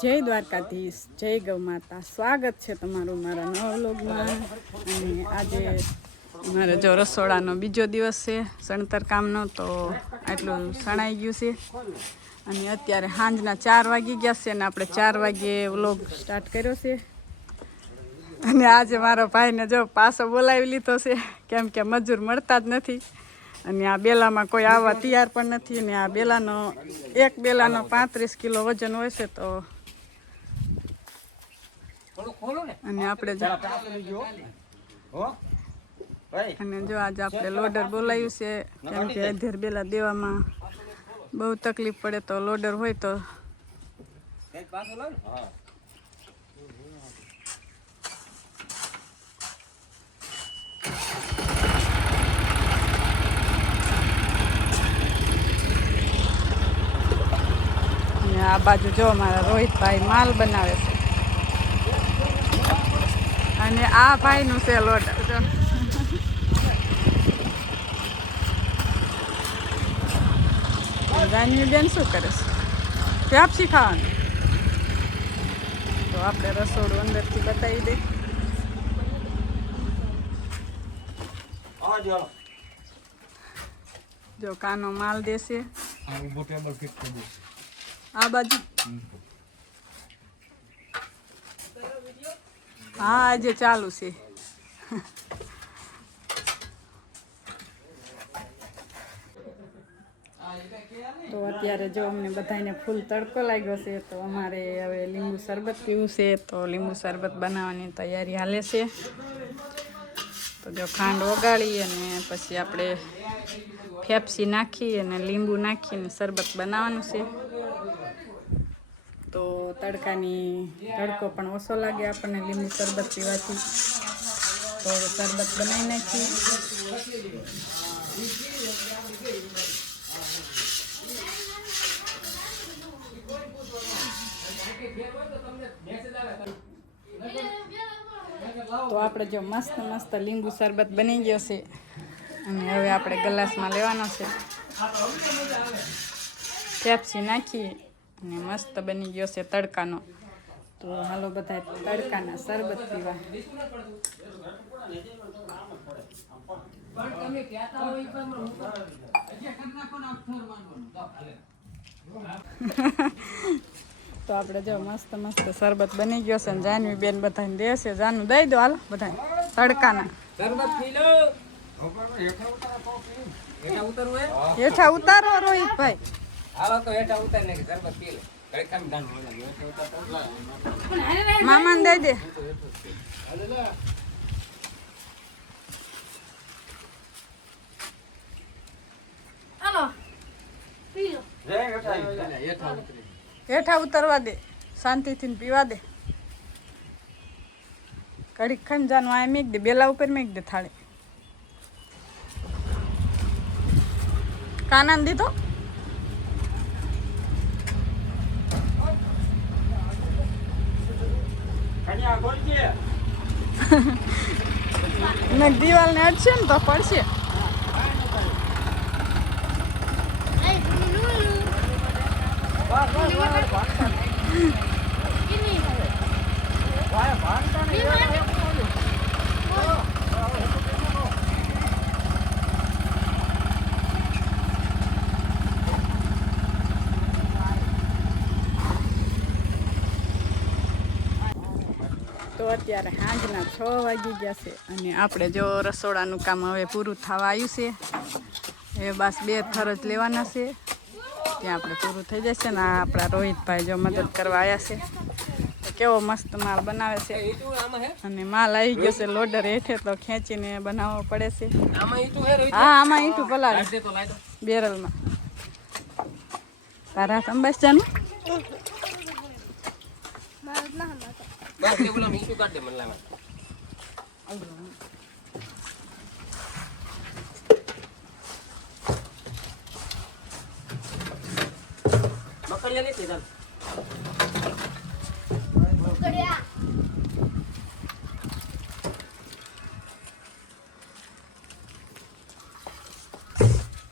જય દ્વારકાધીશ, જય ગૌ માતા. સ્વાગત છે તમારું મારા નવા વ્લોગમાં. અને આજે મારે જો રસોડાનો બીજો દિવસ છે સણતર કામનો, તો આટલું સણાઈ ગયું છે. અને અત્યારે સાંજના 4 વાગી ગયા છે અને આપણે 4 વાગ્યે વ્લોગ સ્ટાર્ટ કર્યો છે. અને આજે મારો ભાઈને જો પાછો બોલાવી લીધો છે, કેમ કે મજૂર મળતા જ નથી. અને આ બેલામાં કોઈ આવવા તૈયાર પણ નથી. અને આ બેલાનો એક બેલાનો 35 કિલો વજન હોય છે. તો અને આપણે અને જો આજે આપણે લોડર બોલાવ્યું છે, કેમ કે અધેર બેલા દેવામાં બહુ તકલીફ પડે. તો લોડર હોય તો આ બાજુ જો મારા રોહિતભાઈ માલ બનાવે છે. અને આ ભાઈનું છે લોડર. જો જાનવી બેન શું કરે છે? પેપ્સી ખાવાનું. તો આપણે રસોડું અંદરથી બતાવી દઈએ. જો કાનો માલ દેશે આ બાજુ. હા, આજે ચાલુ છે. તો અત્યારે જો અમને બધાને ફૂલ તડકો લાગ્યો છે, તો અમારે હવે લીંબુ શરબત પીવું છે. તો લીંબુ શરબત બનાવવાની તૈયારી હાલે છે. તો જો ખાંડ ઓગાળી અને પછી આપણે પેપ્સી નાખી અને લીંબુ નાખીને શરબત બનાવવાનું છે. તો તડકો પણ ઓછો લાગે આપણને લીંબુ શરબત પીવાથી. તો શરબત બનાવી નાખી. તો આપણે જો મસ્ત મસ્ત લીંબુ શરબત બની ગયો છે. અને હવે આપણે ગ્લાસમાં લેવાનો છે. પેપ્સી નાખી અને મસ્ત બની ગયો છે તડકાનો. તો હાલો બધા તડકાના શરબત પીવા. તો આપણે જો મસ્ત મસ્ત શરબત બની ગયો છે. જાનવી બેન બધાને દેશે. જાનું દઈ દો હાલો બધા તડકાના હેઠા ઉતારો રોહિતભાઈ. મામાને દઈ દે. હેઠા ઉતરવા દે, શાંતિથી પીવા દે. કડીક ખંજાનું આ મેક દે, બેલા ઉપર મેક દે થાળી. કાનાને દીધો. દિવાલ ને અડશે ને તો પડશે. તો અત્યારે સાંજના 6 વાગી ગયા છે. અને આપણે જો રસોડાનું કામ હવે પૂરું થવા આવ્યું છે. એ બસ 2 થર જ લેવાના છે, ત્યાં આપણે પૂરું થઈ જશે. ને આપણા રોહિતભાઈ જો મદદ કરવા આવ્યા છે. તો કેવો મસ્ત માલ બનાવે છે. અને માલ આવી ગયો છે લોડર હેઠે, તો ખેંચીને બનાવવો પડે છે. હા, આમાં ઈંટું પલાળે બેરલમાં. તારા સંભાષાનું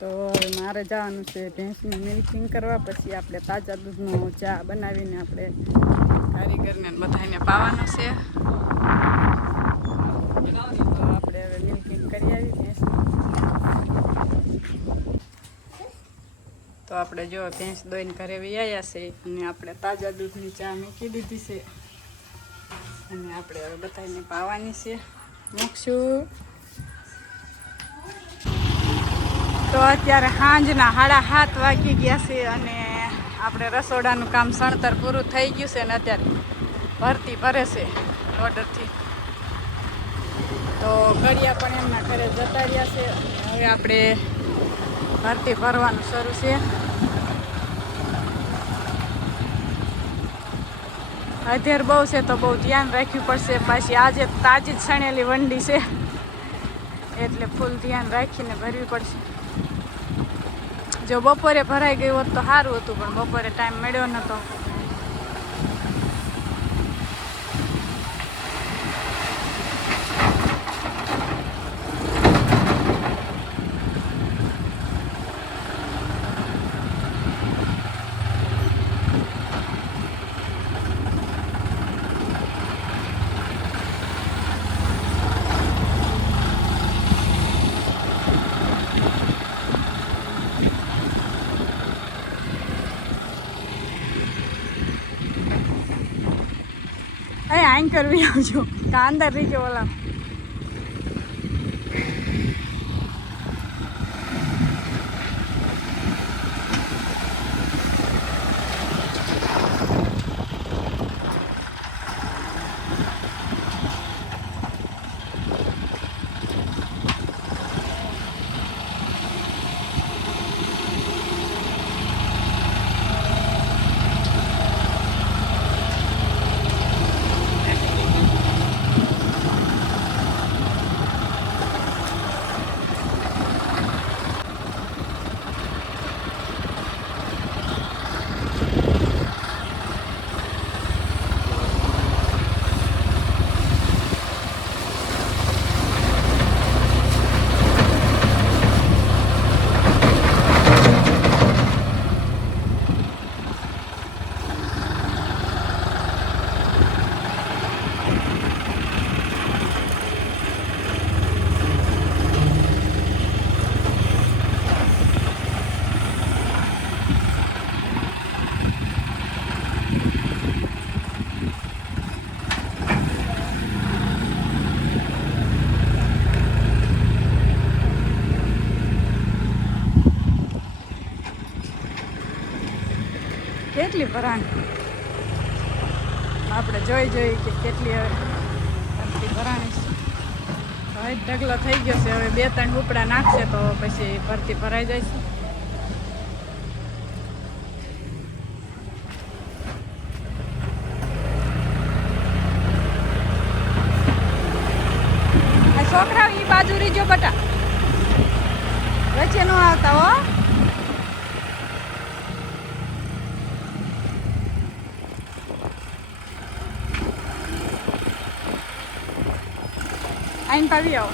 તો મારે જવાનું છે ભેંસનું મિલ્કિંગ કરવા, પછી આપણે તાજા દૂધનો ચા બનાવીને આપણે કારીગરને બધાને પાવાનું છે. તો આપણે હવે મિલ્કિંગ કરી આવી ભેંસનું. તો આપણે જો ભેંસ દોઈને ઘરે વી આવ્યા છે અને આપણે તાજા દૂધની ચા મૂકી દીધી છે અને આપણે હવે બધાને પાવાની છે. મૂકશું. તો અત્યારે સાંજના 7:30 વાગી ગયા છે અને આપણે રસોડાનું કામ સણતર પૂરું થઈ ગયું છે અને અત્યારે ભરતી ભરે છે ઓર્ડરથી. તો ગળિયા પણ એમના ઘરે જતા રહ્યા છે અને હવે આપણે ભરતી ભરવાનું શરૂ છે. અધેર બહુ છે તો બહુ ધ્યાન રાખવું પડશે. પાછી આજે તાજી જ સણેલી વંડી છે એટલે ફૂલ ધ્યાન રાખીને ભરવી પડશે. જો બપોરે ભરાઈ ગયું હોત તો સારું હતું, પણ બપોરે ટાઈમ મળ્યો નહોતો. આઈન કરવી આવજો કા અંદર રહી ગયો ઓલા. કેટલી ભરાણી આપણે જોઈ કે કેટલી ભરતી ભરાણી છે. હવે ઢગલો થઈ ગયો છે. હવે 2-3 ઉપડા નાખશે તો પછી ભરતી ભરાઈ જાય છે. આ છોકરા ઈ બાજુ રીજો બટા, વચ્ચે નો આવતા હો. આઈન પાવી આવો.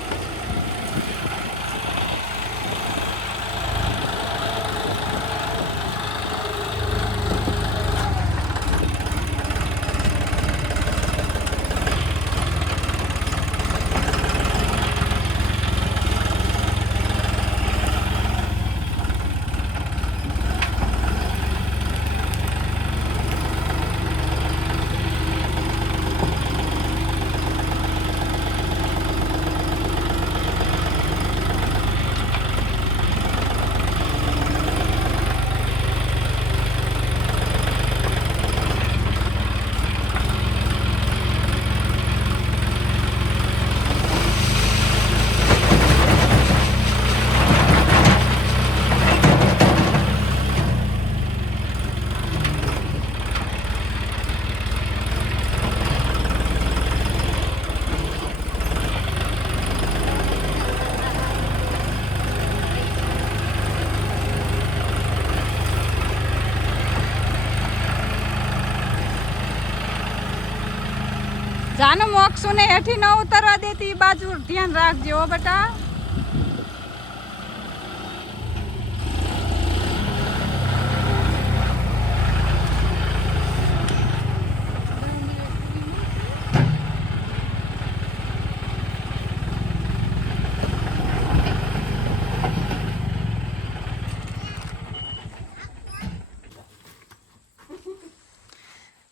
જાનું મોક્ષું ને હેઠી ન ઉતરવા દેતી, બાજુ ધ્યાન રાખજો બેટા.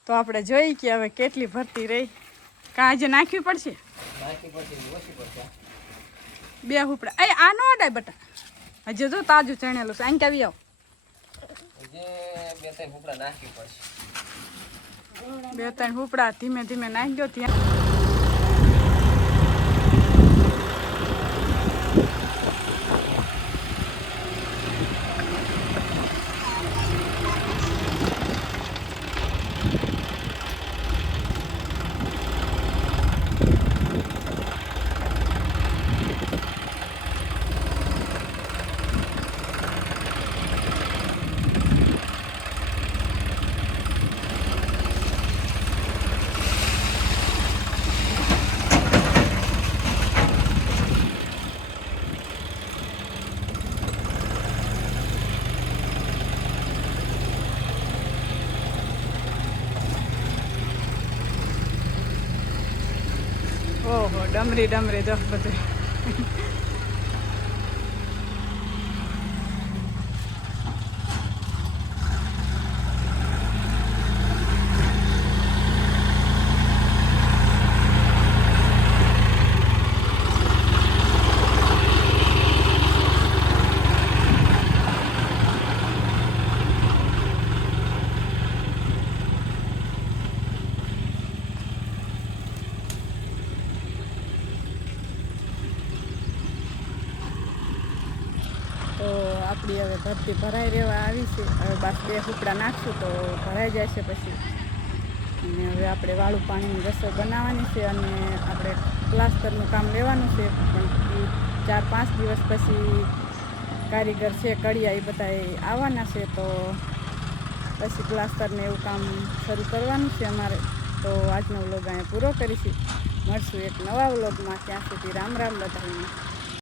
તો આપણે જોઈ કે હવે કેટલી ભરતી રહી. કાં આજે નાખવી પડશે? બે હુપડા. એ આ નો અડાય બટા. હજી જો તાજું ચણેલું છે. અહીં કેવી આવ. બે ત્રણ હુપડા ધીમે ધીમે નાખી ત્યાં. ઓહો ડમરી ડમરી દસ બધું. તો આપણી હવે ભરતી ભરાઈ રહેવા આવી છે. હવે બસ બે હુપડા નાખશું તો ભરાઈ જાય છે પછી. અને હવે આપણે વાળું પાણીની રસોઈ બનાવવાની છે અને આપણે પ્લાસ્ટરનું કામ લેવાનું છે. પણ એ 4-5 દિવસ પછી કારીગર છે કડિયા એ બધા આવવાના છે. તો પછી પ્લાસ્ટરને એવું કામ શરૂ કરવાનું છે અમારે. તો આજનો વ્લોગ અહીંયા પૂરો કરીશું. મળશું એક નવા વ્લોગમાં. ત્યાં સુધી રામ રામ બધાને.